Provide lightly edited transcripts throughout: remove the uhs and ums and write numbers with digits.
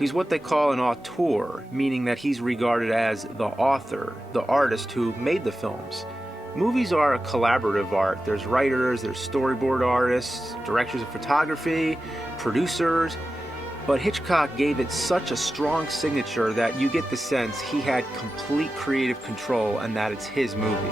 He's what they call an auteur, meaning that he's regarded as the author, the artist who made the films. Movies are a collaborative art. There's writers, there's storyboard artists, directors of photography, producers, but Hitchcock gave it such a strong signature that you get the sense he had complete creative control and that it's his movie.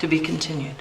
To be continued.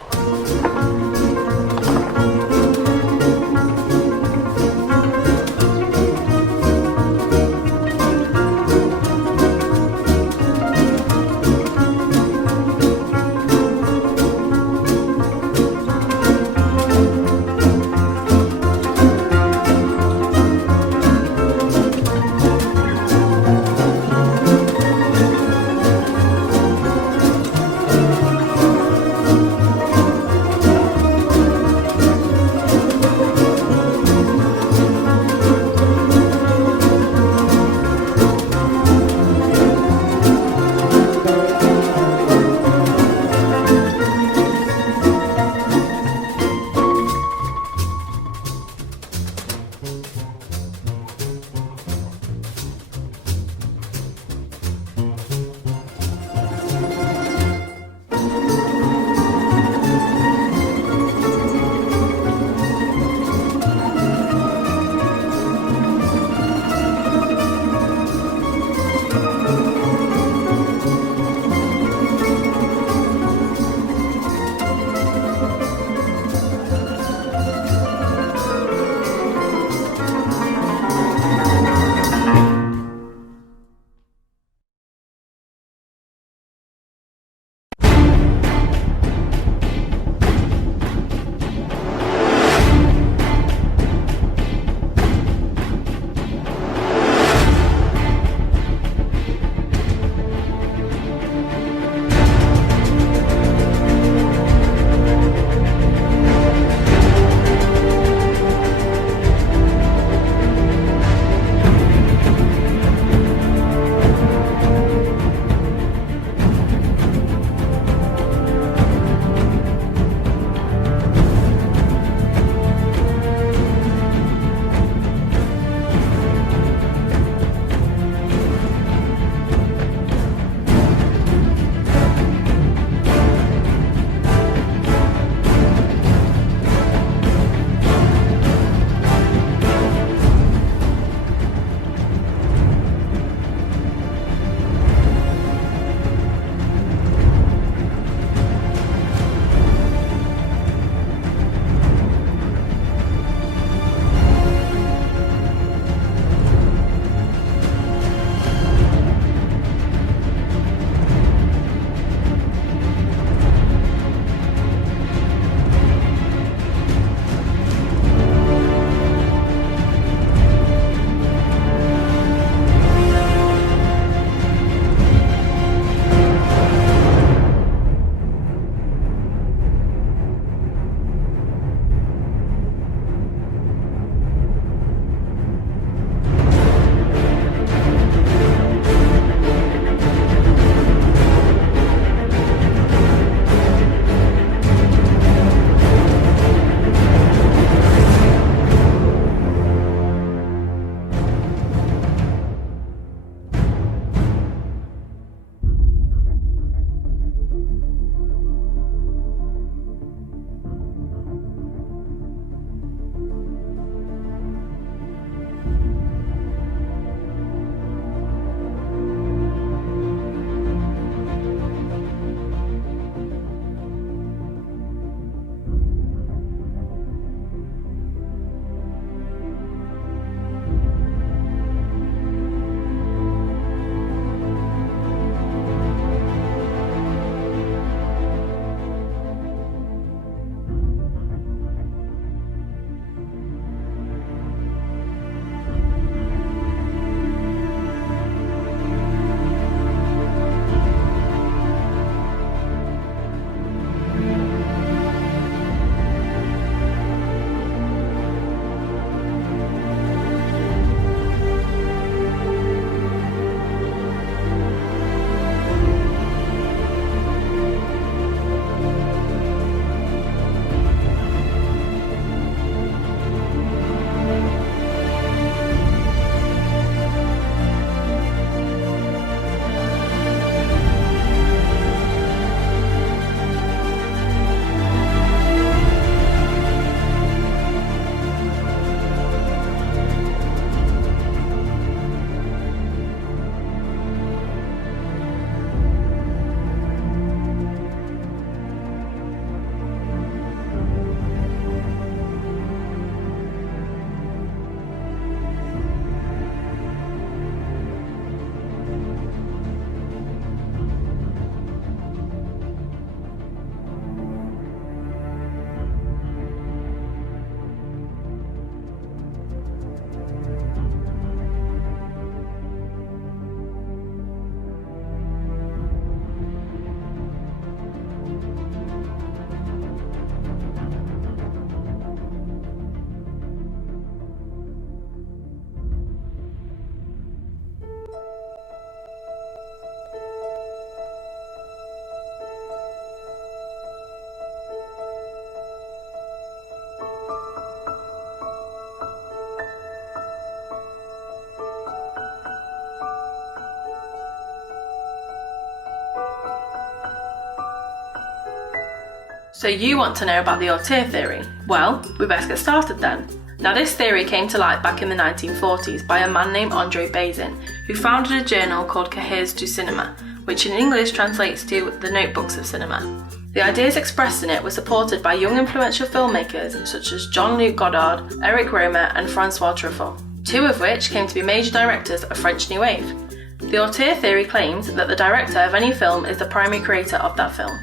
So you want to know about the auteur theory? Well, we best get started then. Now this theory came to light back in the 1940s by a man named Andre Bazin, who founded a journal called Cahiers du Cinéma, which in English translates to the Notebooks of Cinema. The ideas expressed in it were supported by young influential filmmakers such as Jean-Luc Godard, Eric Rohmer and Francois Truffaut, two of which came to be major directors of French New Wave. The auteur theory claims that the director of any film is the primary creator of that film.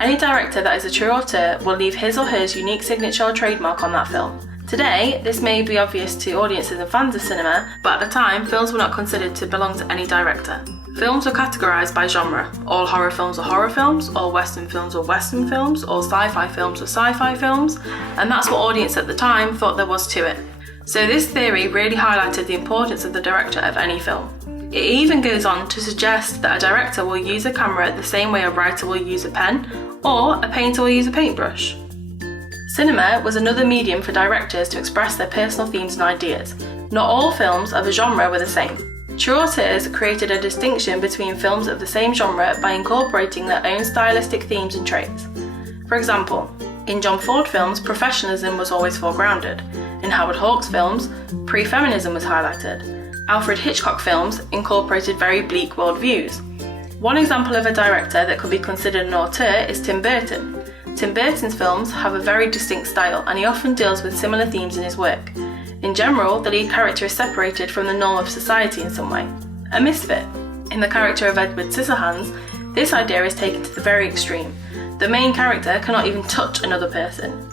Any director that is a true auteur will leave his or her unique signature or trademark on that film. Today, this may be obvious to audiences and fans of cinema, but at the time, films were not considered to belong to any director. Films were categorised by genre. All horror films were horror films, all western films were western films, all sci-fi films were sci-fi films, and that's what audience at the time thought there was to it. So this theory really highlighted the importance of the director of any film. It even goes on to suggest that a director will use a camera the same way a writer will use a pen, or a painter will use a paintbrush. Cinema was another medium for directors to express their personal themes and ideas. Not all films of a genre were the same. True auteurs created a distinction between films of the same genre by incorporating their own stylistic themes and traits. For example, in John Ford films, professionalism was always foregrounded. In Howard Hawks films, pre-feminism was highlighted. Alfred Hitchcock films incorporated very bleak worldviews. One example of a director that could be considered an auteur is Tim Burton. Tim Burton's films have a very distinct style and he often deals with similar themes in his work. In general, the lead character is separated from the norm of society in some way, a misfit. In the character of Edward Scissorhands, this idea is taken to the very extreme. The main character cannot even touch another person.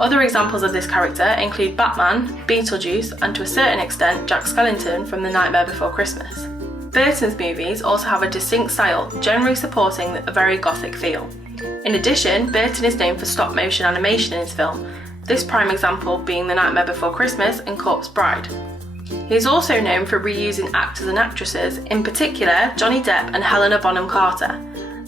Other examples of this character include Batman, Beetlejuice, and to a certain extent Jack Skellington from The Nightmare Before Christmas. Burton's movies also have a distinct style, generally supporting a very gothic feel. In addition, Burton is known for stop-motion animation in his film, this prime example being The Nightmare Before Christmas and Corpse Bride. He is also known for reusing actors and actresses, in particular Johnny Depp and Helena Bonham Carter.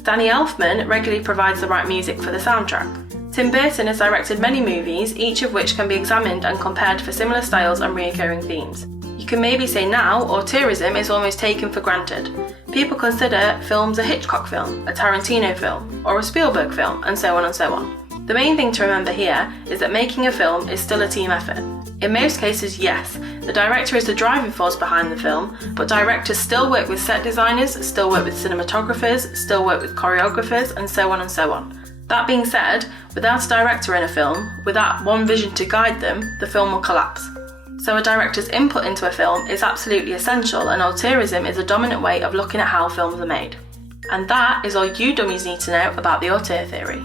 Danny Elfman regularly provides the right music for the soundtrack. Tim Burton has directed many movies, each of which can be examined and compared for similar styles and recurring themes. You can maybe say now, auteurism is almost taken for granted. People consider films a Hitchcock film, a Tarantino film, or a Spielberg film, and so on and so on. The main thing to remember here is that making a film is still a team effort. In most cases, yes, the director is the driving force behind the film, but directors still work with set designers, still work with cinematographers, still work with choreographers, and so on and so on. That being said, without a director in a film, without one vision to guide them, the film will collapse. So a director's input into a film is absolutely essential, and auteurism is a dominant way of looking at how films are made. And that is all you dummies need to know about the auteur theory.